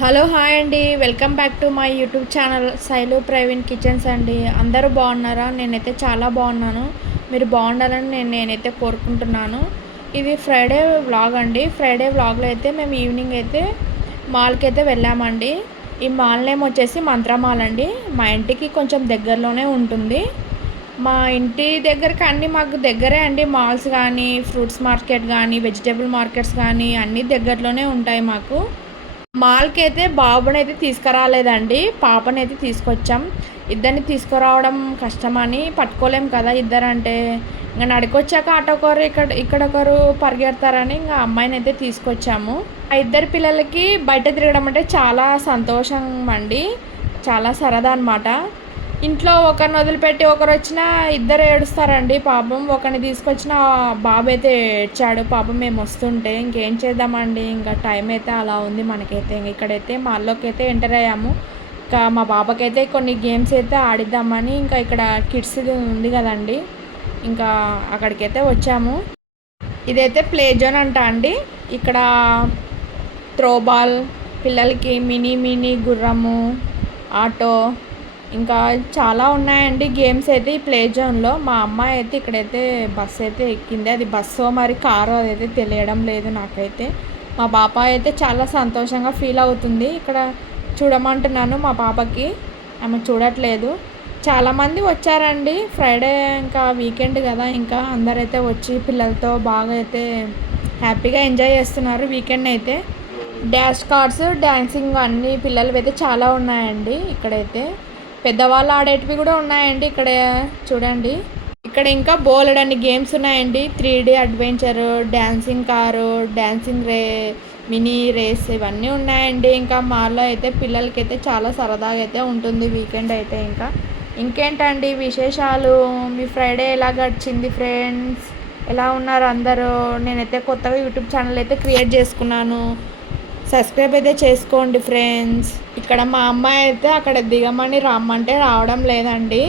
Hello hi అండి welcome back to my YouTube channel Shailu Praveen kitchens అండి. అందరూ బాగున్నారా? నేనైతే చాలా బాగున్నాను. మీరు బాగుండాలని నేను నేనైతే కోరుకుంటున్నాను. ఇది ఫ్రైడే వ్లాగ్ అండి. ఫ్రైడే వ్లాగ్లో అయితే మేము ఈవినింగ్ అయితే మాల్కి అయితే వెళ్ళామండి. ఈ మాల్ నేమ్ వచ్చేసి మంత్రమాల్ అండి. మా ఇంటికి కొంచెం దగ్గరలోనే ఉంటుంది. మా ఇంటి దగ్గరకి అన్నీ మాకు దగ్గరే అండి. మాల్స్ కానీ ఫ్రూట్స్ మార్కెట్ కానీ వెజిటేబుల్ మార్కెట్స్ కానీ అన్నీ దగ్గరలోనే ఉంటాయి మాకు. మాల్కి అయితే బాబుని అయితే తీసుకురాలేదండి పాపని అయితే తీసుకొచ్చాం. ఇద్దరిని తీసుకురావడం కష్టమని పట్టుకోలేం కదా ఇద్దరు అంటే ఇంకా నడికొచ్చాక అటొకరు ఇక్కడ ఇక్కడ ఒకరు పరిగెడతారని ఇంకా అమ్మాయిని అయితే తీసుకొచ్చాము. ఆ ఇద్దరు పిల్లలకి బయట తిరగడం అంటే చాలా సంతోషం అండి. చాలా సరదా అనమాట ఇంట్లో ఒకరిని వదిలిపెట్టి ఒకరు వచ్చినా ఇద్దరు ఏడుస్తారండి. పాపం ఒకరిని తీసుకొచ్చిన బాబు అయితే ఏడ్చాడు. పాపం మేము వస్తుంటే ఇంకేం చేద్దామండి? ఇంకా టైం అయితే అలా ఉంది మనకైతే. ఇంక ఇక్కడైతే మాల్లోకి అయితే ఎంటర్ అయ్యాము. ఇంకా మా బాబాకైతే కొన్ని గేమ్స్ అయితే ఆడిద్దామని ఇంకా ఇక్కడ కిడ్స్ ఉంది కదండి. ఇంకా అక్కడికైతే వచ్చాము. ఇదైతే ప్లే జోన్ అంట అండి. ఇక్కడ త్రోబాల్ పిల్లలకి మినీ మినీ గుర్రము ఆటో ఇంకా చాలా ఉన్నాయండి గేమ్స్ అయితే ఈ ప్లే జోన్లో మా అమ్మాయి అయితే ఇక్కడైతే బస్సు అయితే ఎక్కింది. అది బస్సు మరి కారో అదైతే తెలియడం లేదు నాకైతే. మా పాప అయితే చాలా సంతోషంగా ఫీల్ అవుతుంది. ఇక్కడ చూడమంటున్నాను మా పాపకి. ఆమె చూడట్లేదు. చాలామంది వచ్చారండి. ఫ్రైడే ఇంకా వీకెండ్ కదా. ఇంకా అందరైతే వచ్చి పిల్లలతో బాగా అయితే హ్యాపీగా ఎంజాయ్ చేస్తున్నారు వీకెండ్ అయితే. డాష్ కార్డ్స్ డ్యాన్సింగ్ అన్ని పిల్లలు అయితే చాలా ఉన్నాయండి ఇక్కడైతే. పెద్దవాళ్ళు ఆడేటివి కూడా ఉన్నాయండి ఇక్కడ. చూడండి. ఇక్కడ ఇంకా బోలెడ్ అన్ని గేమ్స్ ఉన్నాయండి. Three D adventure dancing car dancing ray mini race ఇవన్నీ ఉన్నాయండి. ఇంకా మాలో అయితే పిల్లలకి అయితే చాలా సరదాగా అయితే ఉంటుంది వీకెండ్ అయితే ఇంకా. ఇంకేంటండి విశేషాలు? మీ ఫ్రైడే ఎలా గడిచింది ఫ్రెండ్స్? ఎలా ఉన్నారు అందరూ? నేనైతే కొత్తగా యూట్యూబ్ ఛానల్ అయితే క్రియేట్ చేసుకున్నాను. సబ్స్క్రైబ్ అయితే చేసుకోండి ఫ్రెండ్స్. ఇక్కడ మా అమ్మాయి అయితే అక్కడ దిగమని రమ్మంటే రావడం లేదండి.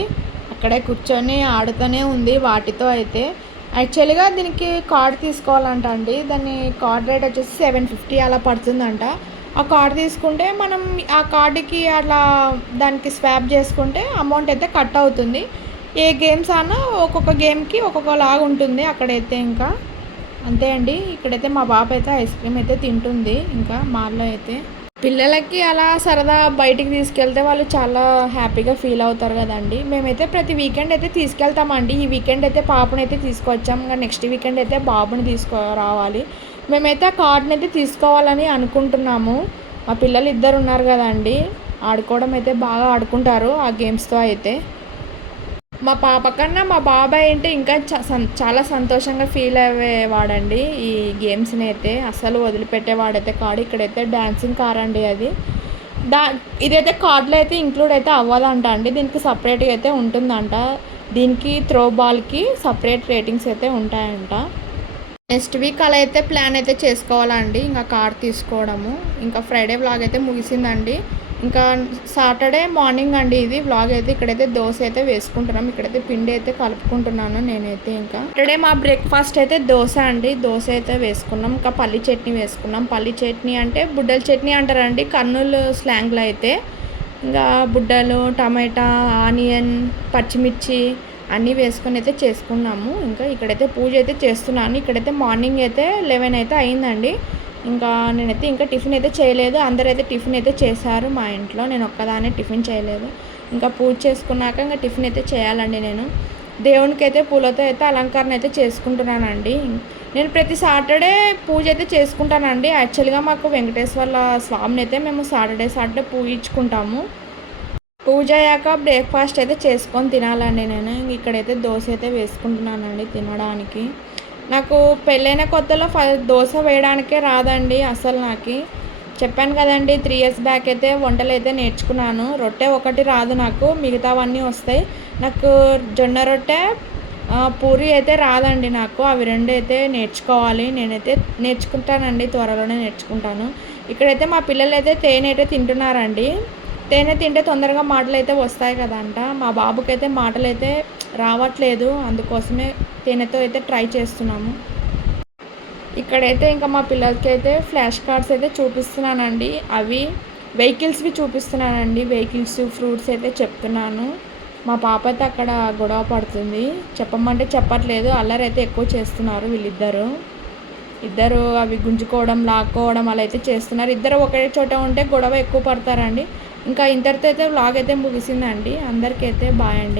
అక్కడే కూర్చొని ఆడుతూనే ఉంది వాటితో అయితే. యాక్చువల్గా దీనికి కార్డ్ తీసుకోవాలంట అండి దాని కార్డ్ రేట్ వచ్చేసి సెవెన్ ఫిఫ్టీ అలా పడుతుందంట. ఆ కార్డ్ తీసుకుంటే మనం ఆ కార్డుకి అట్లా దానికి స్వాప్ చేసుకుంటే అమౌంట్ అయితే కట్ అవుతుంది. ఏ గేమ్స్ అన్నా ఒక్కొక్క గేమ్కి ఒక్కొక్కలాగా ఉంటుంది అక్కడైతే ఇంకా. అంతే అండి. ఇక్కడైతే మా బాబు అయితే ఐస్ క్రీమ్ అయితే తింటుంది. ఇంకా మాల్లో అయితే. పిల్లలకి అలా సరదా బయటికి తీసుకెళ్తే వాళ్ళు చాలా హ్యాపీగా ఫీల్ అవుతారు కదండి. మేమైతే ప్రతి వీకెండ్ అయితే తీసుకెళ్తామండి. ఈ వీకెండ్ అయితే పాపని అయితే తీసుకొచ్చాం. ఇంకా నెక్స్ట్ వీకెండ్ అయితే బాబుని తీసుకో రావాలి. మేమైతే ఆ కార్డ్ని అయితే తీసుకోవాలని అనుకుంటున్నాము. మా పిల్లలు ఇద్దరు ఉన్నారు కదండి. ఆడుకోవడం అయితే బాగా ఆడుకుంటారు ఆ గేమ్స్తో అయితే. మా పాప కన్నా మా బాబాయ్ అంటే ఇంకా చాలా సంతోషంగా ఫీల్ అయ్యేవాడండి ఈ గేమ్స్ని అయితే అసలు వదిలిపెట్టేవాడైతే కాడు. ఇక్కడైతే డ్యాన్సింగ్ కార్ అండి అది. దా ఇదైతే కార్డులో అయితే ఇంక్లూడ్ అయితే అవ్వాలంట అండి. దీనికి సపరేట్గా అయితే ఉంటుందంట. దీనికి త్రో బాల్కి సపరేట్ రేటింగ్స్ అయితే ఉంటాయంట. నెక్స్ట్ వీక్ అలా అయితే ప్లాన్ అయితే చేసుకోవాలండి. ఇంకా కార్ తీసుకోవడము. ఇంకా ఫ్రైడే బ్లాగ్ అయితే ముగిసిందండి. ఇంకా సాటర్డే మార్నింగ్ అండి ఇది వ్లాగ్ అయితే ఇక్కడైతే దోశ అయితే వేసుకుంటున్నాం. ఇక్కడైతే పిండి అయితే కలుపుకుంటున్నాను నేనైతే ఇంకా. సాటర్డే మా బ్రేక్ఫాస్ట్ అయితే దోశ అండి. దోశ అయితే వేసుకున్నాం. ఇంకా పల్లి చట్నీ వేసుకున్నాం. పల్లి చట్నీ అంటే బుడ్డల చట్నీ అంటారండి. కర్నూలు స్లాంగ్లో అయితే. ఇంకా బుడ్డలు టమాటా ఆనియన్ పచ్చిమిర్చి అన్నీ వేసుకొని అయితే చేసుకున్నాము. ఇంకా ఇక్కడైతే పూజ అయితే చేస్తున్నాను. ఇక్కడైతే మార్నింగ్ అయితే లెవెన్ అయితే అయిందండి. ఇంకా నేనైతే ఇంకా టిఫిన్ అయితే చేయలేదు. అందరైతే టిఫిన్ అయితే చేశారు మా ఇంట్లో. నేను ఒక్కదానే టిఫిన్ చేయలేదు. ఇంకా పూజ చేసుకున్నాక ఇంకా టిఫిన్ అయితే చేయాలండి నేను. దేవునికి అయితే పూలతో అయితే అలంకరణ అయితే చేసుకుంటున్నానండి. నేను ప్రతి సాటర్డే పూజ అయితే చేసుకుంటానండి. యాక్చువల్గా మాకు వెంకటేశ్వర్ల స్వామిని అయితే మేము సాటర్డే సాటర్డే పూజించుకుంటాము. పూజ అయ్యాక బ్రేక్ఫాస్ట్ అయితే చేసుకొని తినాలండి నేను. ఇక్కడైతే దోశ అయితే వేసుకుంటున్నానండి తినడానికి. నాకు పెళ్ళైన కొత్తలో ఫ దోశ వేయడానికే రాదండి అసలు నాకు. చెప్పాను కదండి త్రీ ఇయర్స్ బ్యాక్ అయితే వంటలు అయితే నేర్చుకున్నాను. రొట్టె ఒకటి రాదు నాకు మిగతావన్నీ వస్తాయి. నాకు జొన్న రొట్టె పూరి అయితే రాదండి నాకు. అవి రెండు అయితే నేర్చుకోవాలి. నేనైతే నేర్చుకుంటానండి త్వరలోనే నేర్చుకుంటాను. ఇక్కడైతే మా పిల్లలు అయితే తేనె అయితే తింటున్నారండి. తేనె తింటే తొందరగా మాటలు అయితే వస్తాయి కదంట. మా బాబుకి అయితే మాటలు అయితే రావట్లేదు. అందుకోసమే తేనెతో అయితే ట్రై చేస్తున్నాము. ఇక్కడైతే ఇంకా మా పిల్లలకి అయితే ఫ్లాష్ కార్డ్స్ అయితే చూపిస్తున్నానండి. అవి వెహికల్స్వి చూపిస్తున్నానండి. వెహికల్స్ ఫ్రూట్స్ అయితే చెప్తున్నాను. మా పాప అయితే అక్కడ గొడవ పడుతుంది. చెప్పమంటే చెప్పట్లేదు. అల్లరి అయితే ఎక్కువ చేస్తున్నారు వీళ్ళిద్దరు. ఇద్దరు అవి గుంజుకోవడం లాక్కోవడం అలా అయితే చేస్తున్నారు. ఇద్దరు ఒకే చోట ఉంటే గొడవ ఎక్కువ పడతారండి. ఇంకా ఇంతటితో అయితే వ్లాగ్ అయితే ముగిసిందండి. అందరికీ అయితే బాయ్ అండి.